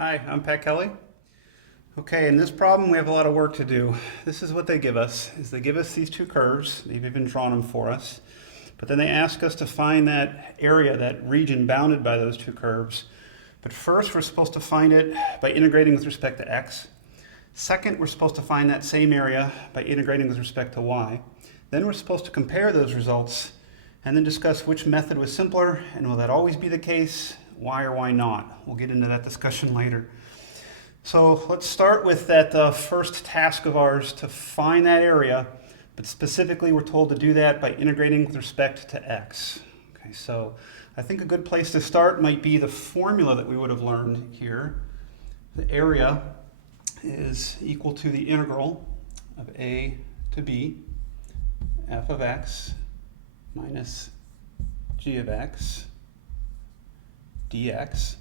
Hi, I'm Pat Kelly. Okay, in this problem we have a lot of work to do. This is what they give us, is they give us these two curves. They've even drawn them for us. But then they ask us to find that area, that region bounded by those two curves. But first we're supposed to find it by integrating with respect to x. Second, we're supposed to find that same area by integrating with respect to y. Then we're supposed to compare those results and then discuss which method was simpler, and will that always be the case? Why or why not? We'll get into that discussion later. So let's start with that first task of ours to find that area, but specifically we're told to do that by integrating with respect to x. Okay, so I think a good place to start might be the formula that we would have learned here. The area is equal to the integral of a to b, f of x minus g of x dx.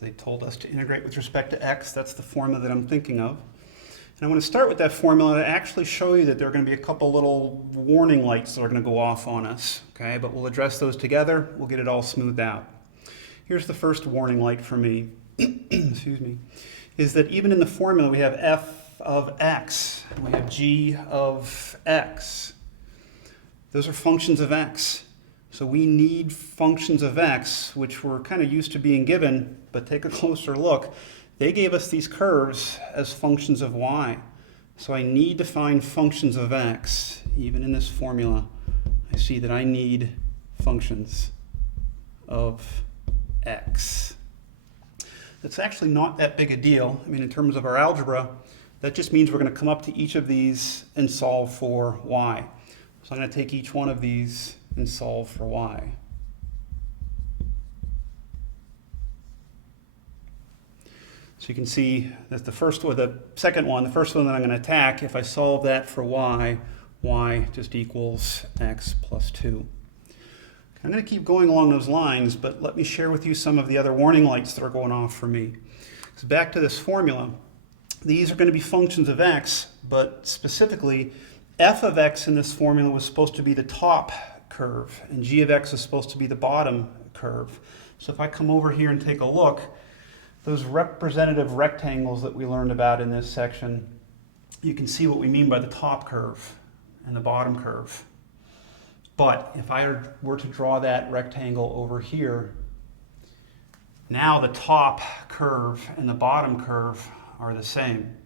They told us to integrate with respect to x. That's the formula that I'm thinking of. And I want to start with that formula to actually show you that there are going to be a couple little warning lights that are going to go off on us. Okay, but we'll address those together. We'll get it all smoothed out. Here's the first warning light for me. Excuse me. Is that even in the formula we have f of x, we have g of x. Those are functions of x. So we need functions of x, which we're kind of used to being given, but take a closer look. They gave us these curves as functions of y. So I need to find functions of x. Even in this formula, I see that I need functions of x. That's actually not that big a deal. I mean, in terms of our algebra, that just means we're going to come up to each of these and solve for y. So I'm going to take each one of these and solve for y. So you can see that the first one that I'm going to attack, if I solve that for y, y just equals x plus 2. I'm going to keep going along those lines, but let me share with you some of the other warning lights that are going off for me. So back to this formula. These are going to be functions of x, but specifically, f of x in this formula was supposed to be the top curve, and g of x is supposed to be the bottom curve. So if I come over here and take a look, those representative rectangles that we learned about in this section, you can see what we mean by the top curve and the bottom curve. But if I were to draw that rectangle over here, now the top curve and the bottom curve are the same.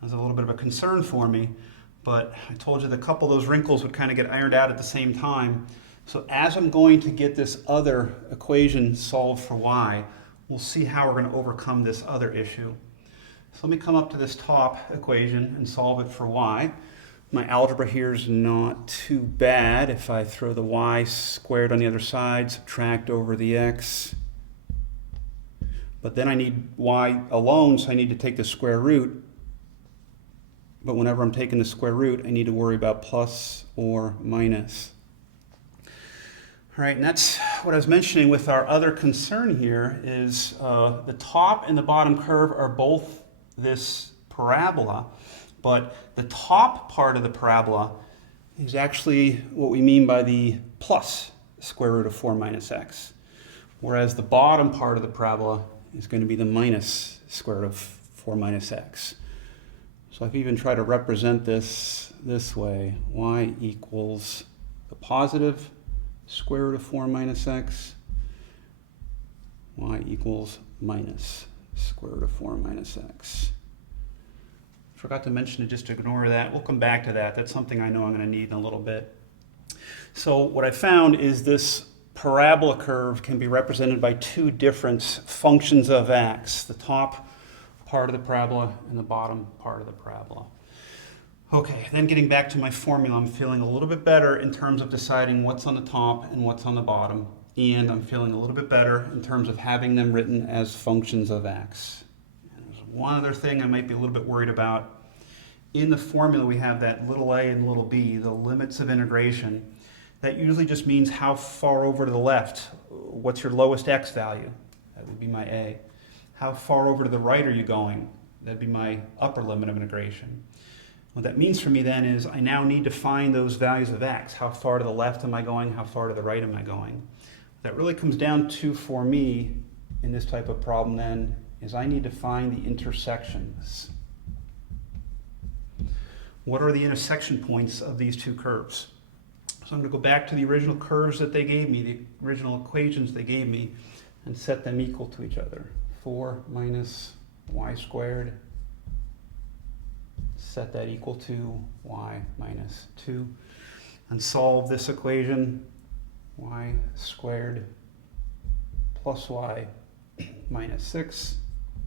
That's a little bit of a concern for me, but I told you that a couple of those wrinkles would kind of get ironed out at the same time. So as I'm going to get this other equation solved for y, we'll see how we're going to overcome this other issue. So let me come up to this top equation and solve it for y. My algebra here is not too bad. If I throw the y squared on the other side, subtract over the x. But then I need y alone, so I need to take the square root. But whenever I'm taking the square root, I need to worry about plus or minus. All right, and that's what I was mentioning with our other concern here is the top and the bottom curve are both this parabola, but the top part of the parabola is actually what we mean by the plus square root of 4 minus x, whereas the bottom part of the parabola is going to be the minus square root of 4 minus x. So I've even tried to represent this way. Y equals the positive square root of 4 minus x. Y equals minus square root of 4 minus x. Forgot to mention to just ignore that. We'll come back to that. That's something I know I'm going to need in a little bit. So what I found is this parabola curve can be represented by two different functions of x. The top part of the parabola and the bottom part of the parabola. Okay, then getting back to my formula, I'm feeling a little bit better in terms of deciding what's on the top and what's on the bottom, and I'm feeling a little bit better in terms of having them written as functions of x. And there's one other thing I might be a little bit worried about. In the formula we have that little a and little b, the limits of integration. That usually just means how far over to the left. What's your lowest x value? That would be my a. How far over to the right are you going? That'd be my upper limit of integration. What that means for me then is I now need to find those values of x. How far to the left am I going? How far to the right am I going? What that really comes down to for me in this type of problem then is I need to find the intersections. What are the intersection points of these two curves? So I'm going to go back to the original curves that they gave me, the original equations they gave me, and set them equal to each other. 4 minus y squared, set that equal to y minus 2, and solve this equation, y squared plus y minus 6,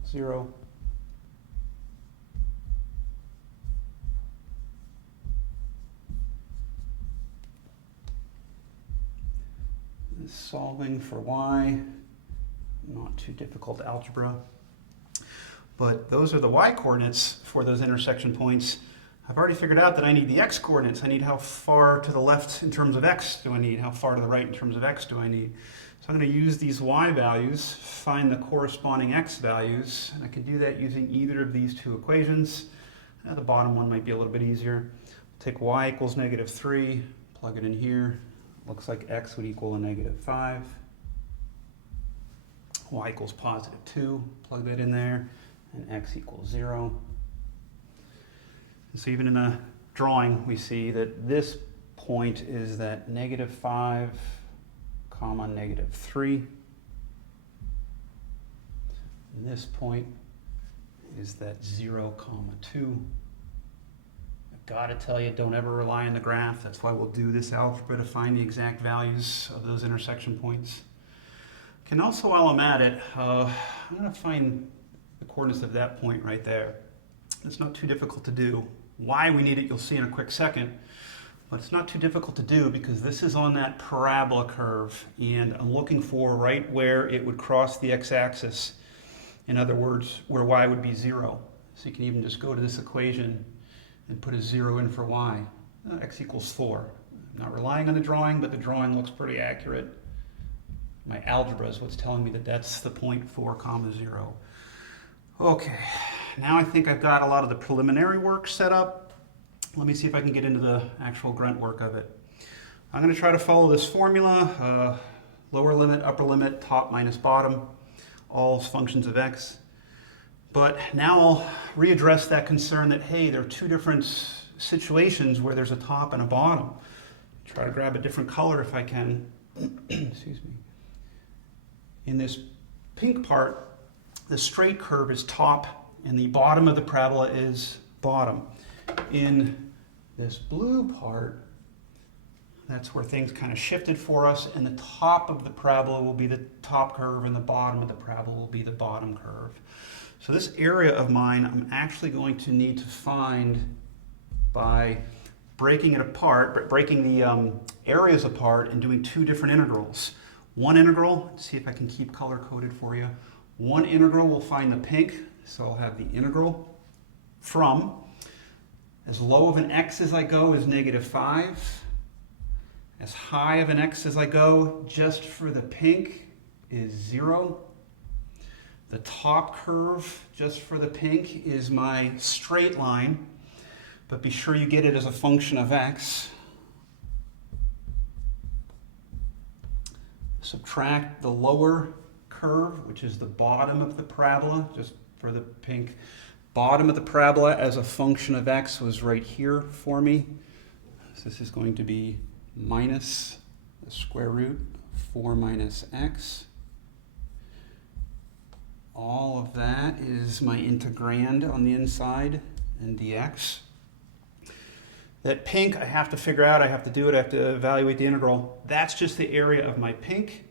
0. Solving for y, not too difficult algebra. But those are the y coordinates for those intersection points. I've already figured out that I need the x coordinates. I need how far to the left in terms of x do I need, how far to the right in terms of x do I need. So I'm going to use these y values, find the corresponding x values, and I can do that using either of these two equations. The bottom one might be a little bit easier. Take y equals -3, plug it in here. Looks like x would equal a -5. Y equals +2, plug that in there, and x equals 0. And so even in a drawing, we see that this point is that -5, -3. And this point is that 0, 2. Got to tell you, don't ever rely on the graph. That's why we'll do this algebra to find the exact values of those intersection points. Can also, while I'm at it, I'm going to find the coordinates of that point right there. It's not too difficult to do. Why we need it, you'll see in a quick second. But it's not too difficult to do because this is on that parabola curve, and I'm looking for right where it would cross the x-axis. In other words, where y would be 0. So you can even just go to this equation and put a 0 in for y. X equals 4. I'm not relying on the drawing, but the drawing looks pretty accurate. My algebra is what's telling me that that's the point 4, 0. Okay, now I think I've got a lot of the preliminary work set up. Let me see if I can get into the actual grunt work of it. I'm going to try to follow this formula, lower limit, upper limit, top minus bottom, all functions of x. But now I'll readdress that concern that, hey, there are two different situations where there's a top and a bottom. Try to grab a different color if I can. Excuse me. In this pink part, the straight curve is top and the bottom of the parabola is bottom. In this blue part, that's where things kind of shifted for us, and the top of the parabola will be the top curve and the bottom of the parabola will be the bottom curve. So this area of mine, I'm actually going to need to find by breaking it apart, breaking the areas apart and doing two different integrals. One integral, let's see if I can keep color-coded for you. One integral will find the pink, so I'll have the integral from as low of an x as I go is -5. As high of an x as I go, just for the pink, is 0. The top curve, just for the pink, is my straight line, but be sure you get it as a function of x. Subtract the lower curve, which is the bottom of the parabola, just for the pink. Bottom of the parabola as a function of x was right here for me. So this is going to be minus the square root of 4 minus x. All of that is my integrand on the inside and dx. That pink, I have to figure out, I have to do it, I have to evaluate the integral. That's just the area of my pink.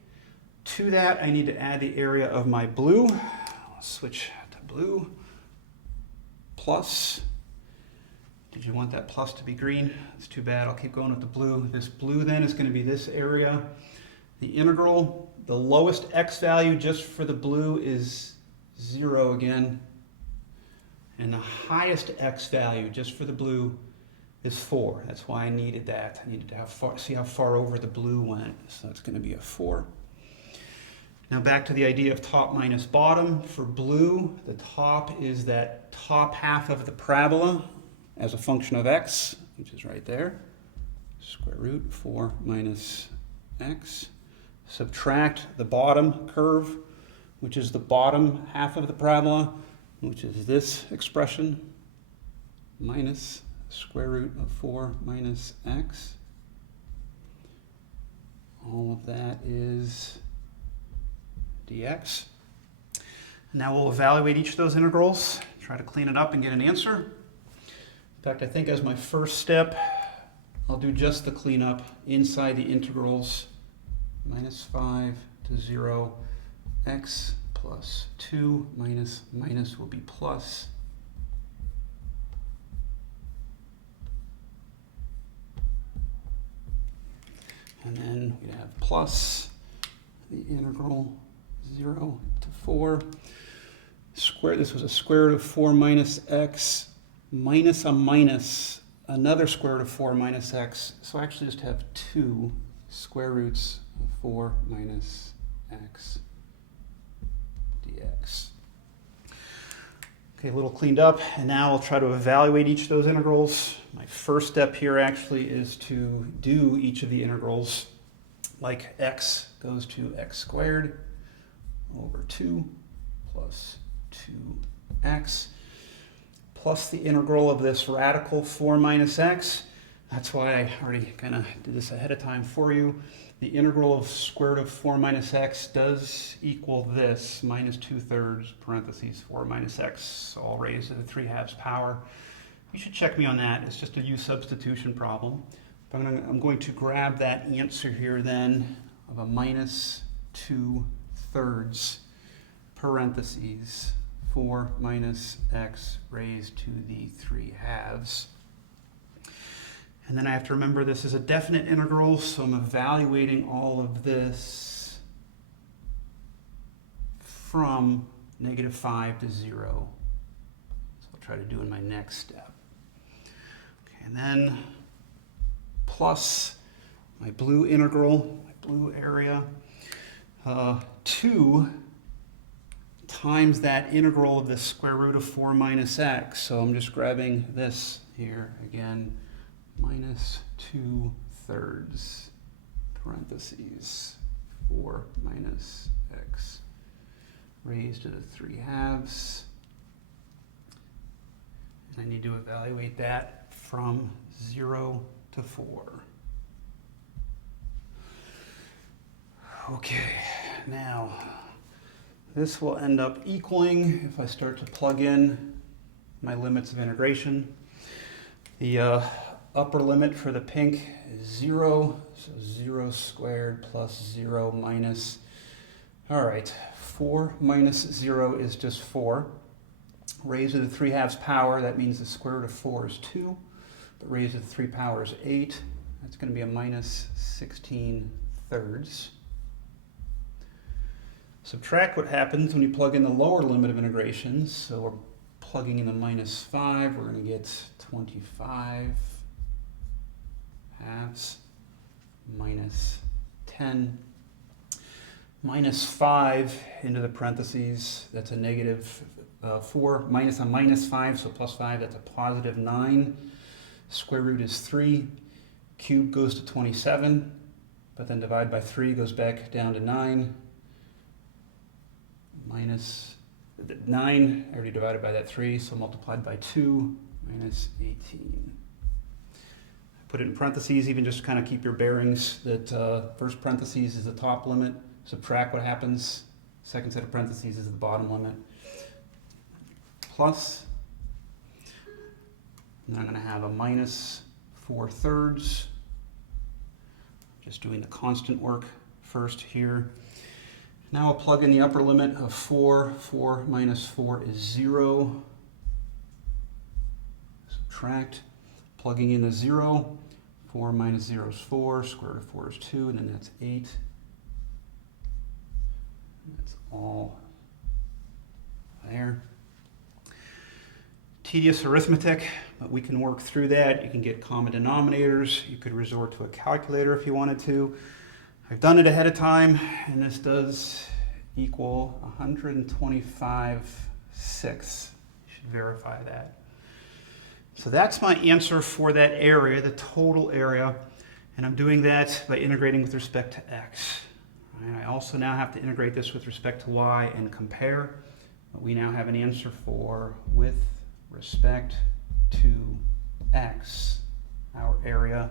To that, I need to add the area of my blue. I'll switch to blue. Plus, did you want that plus to be green? It's too bad, I'll keep going with the blue. This blue then is going to be this area. The integral, the lowest x value just for the blue is 0 again. And the highest x value just for the blue is 4. That's why I needed that. I needed to see how far over the blue went. So that's going to be a 4. Now back to the idea of top minus bottom. For blue, the top is that top half of the parabola as a function of x, which is right there. Square root 4 minus x. Subtract the bottom curve, which is the bottom half of the parabola, which is this expression, minus square root of 4 minus x. All of that is dx. Now we'll evaluate each of those integrals, try to clean it up and get an answer. In fact, I think as my first step, I'll do just the cleanup inside the integrals, minus 5 to 0, x plus 2 minus minus will be plus. And then we have plus the integral 0 to 4. This was a square root of 4 minus x minus a minus another square root of 4 minus x. So I actually just have 2 square roots of 4 minus x dx. Okay, a little cleaned up, and now I'll try to evaluate each of those integrals. My first step here actually is to do each of the integrals like x goes to x squared over 2 plus 2x plus the integral of this radical 4 minus x. That's why I already kind of did this ahead of time for you. The integral of square root of 4 minus x does equal this, minus 2/3 parentheses 4 minus x, all raised to the 3/2 power. You should check me on that. It's just a u substitution problem. But I'm going to grab that answer here then of a minus 2/3 parentheses 4 minus x raised to the 3/2. And then I have to remember this is a definite integral, so I'm evaluating all of this from negative 5 to 0. So I'll try to do in my next step. Okay, and then plus my blue integral, my blue area, 2 times that integral of the square root of 4 minus x. So I'm just grabbing this here again, minus 2/3 parentheses 4 minus x raised to the 3/2. And I need to evaluate that from 0 to 4. Okay, now this will end up equaling, if I start to plug in my limits of integration, the upper limit for the pink is 0, so 0 squared plus 0 minus, all right, 4 minus 0 is just 4. Raised to the 3/2 power, that means the square root of 4 is 2, but raised to the 3 power is 8. That's going to be a minus 16/3. Subtract what happens when you plug in the lower limit of integrations. So we're plugging in the minus 5, we're going to get 25 halves minus 10 minus 5 into the parentheses. That's a negative 4 minus a minus 5, so plus 5, that's a positive 9. Square root is 3. Cube goes to 27, but then divide by 3 goes back down to 9. Minus 9, I already divided by that 3, so multiplied by 2, minus 18. Put it in parentheses, even just to kind of keep your bearings, that first parentheses is the top limit. Subtract what happens. Second set of parentheses is the bottom limit. Plus, and then I'm going to have a minus 4/3. Just doing the constant work first here. Now I'll plug in the upper limit of 4. 4 minus 4 is 0. Subtract. Plugging in a 0. 4 minus 0 is 4. Square root of 4 is 2. And then that's 8. And that's all there. Tedious arithmetic, but we can work through that. You can get common denominators. You could resort to a calculator if you wanted to. I've done it ahead of time, and this does equal 125/6. You should verify that. So that's my answer for that area, the total area, and I'm doing that by integrating with respect to x. And I also now have to integrate this with respect to y and compare. But we now have an answer for with respect to x, our area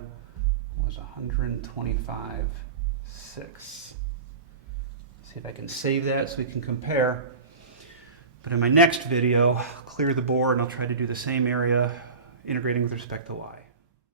was 125.6. See if I can save that so we can compare. But in my next video, I'll clear the board and I'll try to do the same area integrating with respect to y.